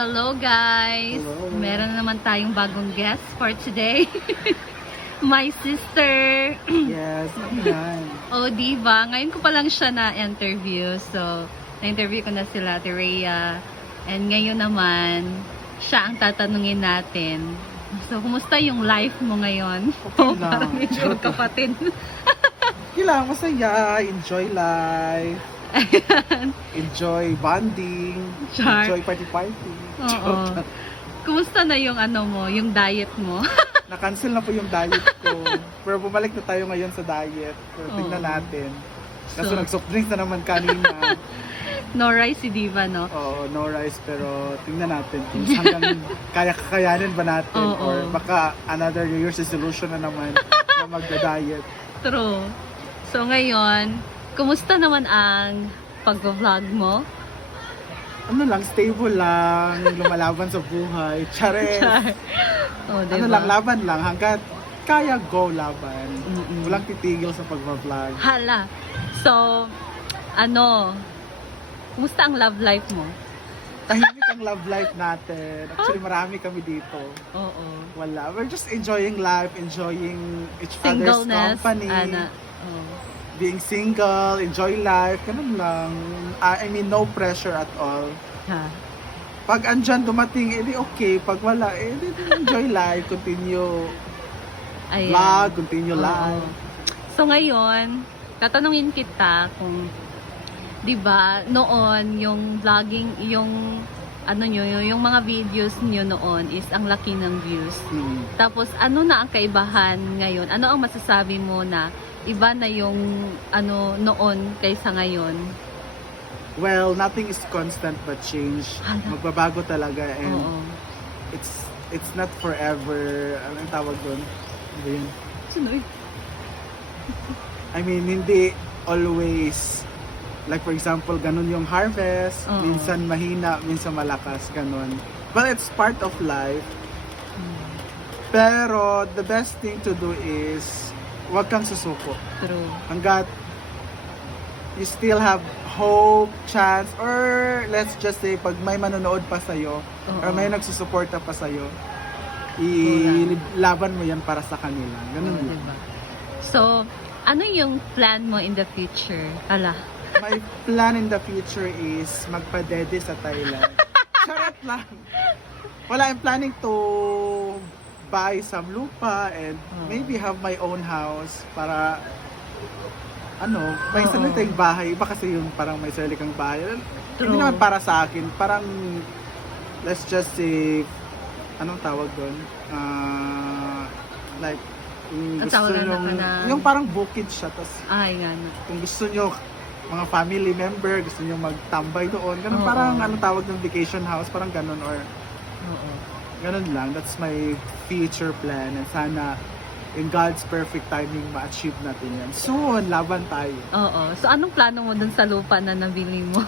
Hello guys! Hello. Meron naman tayong bagong guest for today. My sister. Yes, yan. Oh, diba? Ngayon ko pa lang siya na-interview. So, na-interview ko na sila, Ate Rhea. And ngayon naman, siya ang tatanungin natin. So, kumusta yung life mo ngayon? Okay Oh, lang. parang medyo kapatid. Kailangan masaya, enjoy life, enjoy bonding, Char. enjoy party-party. Oo. Kumusta na yung ano mo, yung diet mo? Na-cancel na po yung diet ko. Pero bumalik na tayo ngayon sa diet. Pero tingnan Oo. natin. Kaso So- nag-soft drinks na naman kanina. No rice si Diva, no? Oo, no rice. Pero tingnan natin kung hanggang kakayanin ba natin. Oo. Or baka another New Year's resolution na naman na magda-diet. True. So ngayon, kumusta naman ang pag-vlog mo? Ano lang, stable lang, lumalaban sa buhay. Chares! Oh, Ano lang, laban lang. Hanggat kaya, go laban. Mm-mm. Walang titigil sa pag-vlog. Hala. So, ano, kumusta ang love life mo? Tahimik ang love life natin. Actually, marami kami dito. Oo. Wala. We're just enjoying life, enjoying each other's Singleness. company. Oh. Being single, enjoy life. Ganun lang. I mean, no pressure at all. Ha. Pag andyan dumating, edi okay. Pag wala, edi enjoy life. Continue Ayan. vlog, continue Oo. live. So ngayon, tatanungin kita kung 'di ba noon yung vlogging, yung ano nyo, yung mga videos nyo noon is ang laki ng views. Hmm. Tapos ano na ang kaibahan ngayon? Ano ang masasabi mo na iba na yung ano noon kaysa ngayon? Well, nothing is constant but change. Hala. Magbabago talaga and Oo. it's not forever. Anong tawag doon? Ano yun? Sunoy. I mean, hindi always like for example, ganun yung harvest, Oo. minsan mahina, minsan malakas, ganun. But it's part of life. Pero the best thing to do is wag kang susuko. True. Hanggat you still have hope, chance, or let's just say pag may manonood pa sa'yo Oo. or may nagsusuporta pa sa'yo, Correct. ilaban mo yan para sa kanila. Ganun Oo, yun. diba? So, ano yung plan mo in the future? Ala. My plan in the future is magpa-dede sa Thailand. Charot lang. Wala, I'm planning to buy some lupa and maybe have my own house para may Oo. sarili tayong bahay. Iba kasi yung parang may sarili kang bahay. True. Hindi naman para sa akin. Parang, let's just say, anong tawag doon? Like, Ang gusto tawag na nyong, na- yung parang bukid siya. Tapos, Ay, gano. kung gusto nyo, mga family member, gusto nyo magtambay doon. Ganun, Oo. parang, anong tawag ng vacation house, parang ganun, or Oo. ganun lang. That's my future plan. And sana, in God's perfect timing, ma-achieve natin yan. Soon, laban tayo. Oo. So, anong plano mo dun sa lupa na nabili mo?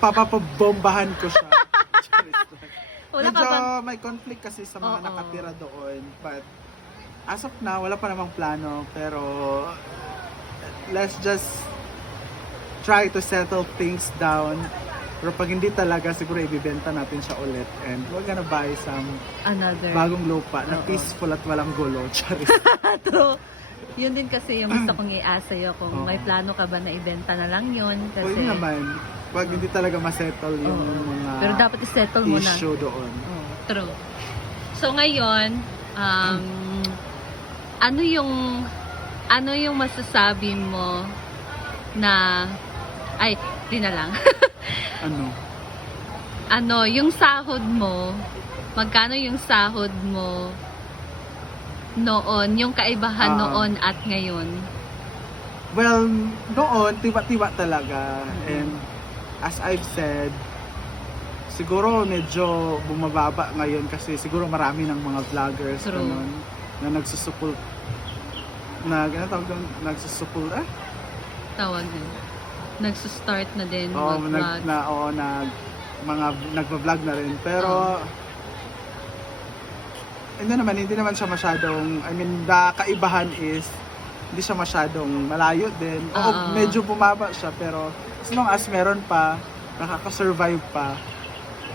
Papapabombahan ko siya. Wala ka Medyo bang... may conflict kasi sa mga Oo. nakatira doon. But, as of now, wala pa namang plano. Pero, let's just try to settle things down. Pero pag hindi talaga, siguro ibibenta natin siya ulit. And we're gonna buy some Another. bagong lupa na Oo. peaceful at walang gulo. Charis. True. Yun din kasi yung gusto kong i-ask sa'yo kung Oo. may plano ka ba na ibenta na lang yun. Kasi, Pwede naman. Pag hindi talaga masettle yung Oo. mga Pero dapat i-settle mo na. issue doon. Oh, true. So ngayon, ano yung masasabi mo na di na lang. Ano? Yung sahod mo, magkano yung sahod mo noon, yung kaibahan noon at ngayon? Well, noon, tiwa-tiwa talaga. And as I've said, siguro medyo bumababa ngayon kasi siguro marami ng mga vloggers True. ganun, na nagsusupul Tawag din. Nagsusstart na din Oo, mag-vlog. nagva-vlog na rin. Pero hindi naman siya masyadong, I mean, the kaibahan is hindi siya masyadong malayo din. Oo, Oo. medyo bumaba siya pero as long as meron pa, nakaka-survive pa,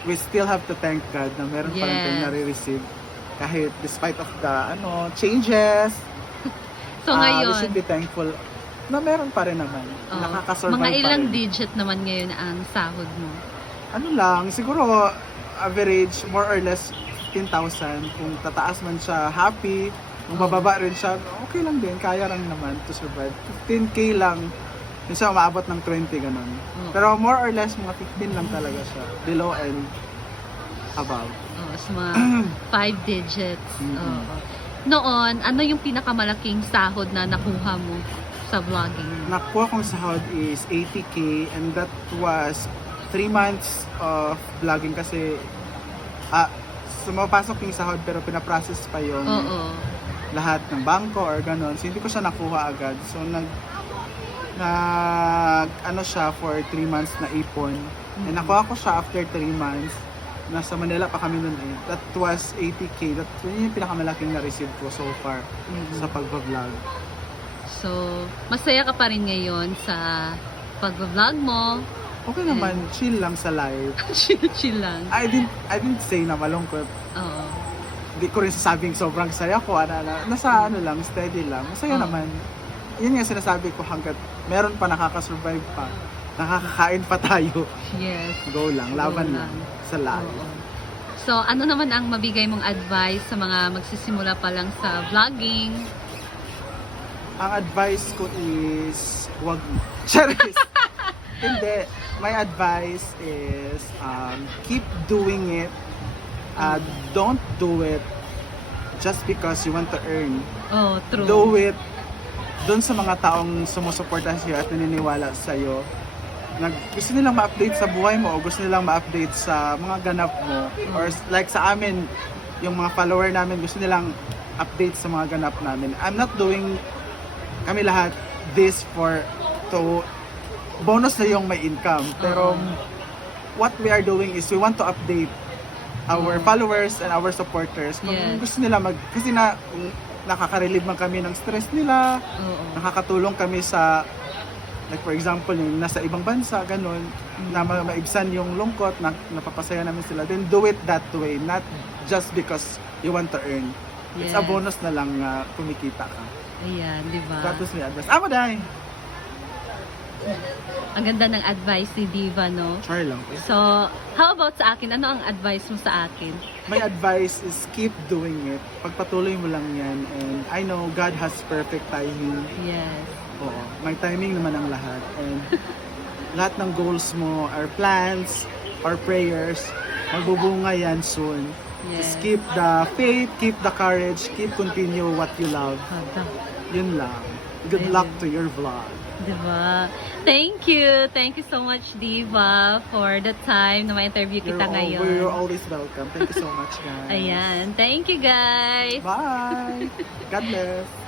we still have to thank God na meron pa rin tayong Yes. nare-receive. Kahit despite of the changes, So we ngayon, should be thankful na meron pa rin naman. oh, Nakaka-survive mga pa ilang rin. digit naman ngayon ang sahod mo? Ano lang, siguro average more or less 15,000. Kung tataas man siya, happy. Kung bababa rin siya, okay lang din. Kaya lang naman to survive. 15K lang. Minsan umaabot ng 20, ganun. Oo. Pero more or less, mga 15 lang talaga siya. Below and above. Oh, sa mga 5 digits. Mhm. Oo. Noon, ano yung pinakamalaking sahod na nakuha mo sa vlogging mo? Nakuha kong sahod is 80K and that was 3 months of vlogging kasi sumapasok yung sahod pero pinaprocess pa yung Oo. lahat ng bangko or ganon. So hindi ko siya nakuha agad. So ano siya for 3 months na ipon. And nakuha ko siya after 3 months. Nasa Manila pa kami noon eh. That was 80K. Yun yung pinakamalaking na-receive ko so far Mhm. sa pagbablog. So, masaya ka pa rin ngayon sa pag-vlog mo. Okay naman, chill lang sa live. Chill lang. I didn't say na malungkot. Oo. Hindi ko rin sasabing sobrang saya ko. Nasa ano lang, steady lang. Masaya Oh. naman. Yun nga sinasabi ko hanggat meron pa nakaka-survive pa. Nakakakain pa tayo. Yes. Go lang, laban Go lang lang. sa live. Oo. So, ano naman ang mabigay mong advice sa mga magsisimula pa lang sa vlogging? Ang advice ko is wag Charis. Hindi. My advice is keep doing it. Don't do it just because you want to earn. Oh, true. Do it doon sa mga taong sumusuporta sa iyo at naniniwala sa iyo. Gusto nilang ma-update sa buhay mo o gusto nilang ma-update sa mga ganap mo. Or like sa amin, yung mga follower namin gusto nilang update sa mga ganap namin. I'm not doing kami lahat this to bonus na yung may income. Pero what we are doing is we want to update our followers and our supporters. Kung Yes. gusto nila kasi nakaka-relieve man kami ng stress nila, Oo. nakakatulong kami sa like for example yung nasa ibang bansa ganun na maibsan yung lungkot napapasaya namin sila, then do it that way, not just because you want to earn. It's a Yes. bonus na lang kumikita ka. Ayan, di ba? That was my advice. Amo dai. Ang ganda ng advice ni Diva, no? Try lang. So, how about sa akin? Ano ang advice mo sa akin? My advice is keep doing it. Pagpatuloy mo lang yan, and I know God has perfect timing. Yes. Oo, may timing naman ang lahat. And lahat ng goals mo, our plans, our prayers, magbubunga yan soon. Yes. Just keep the faith, keep the courage, keep continue what you love. Hada. Yun lang. Good Ayun. luck to your vlog. Diba? Thank you. Thank you so much, Diva, for the time na ma-interview kita ngayon. You're always welcome. Thank you so much, guys. Ayan. Thank you, guys. Bye! God bless!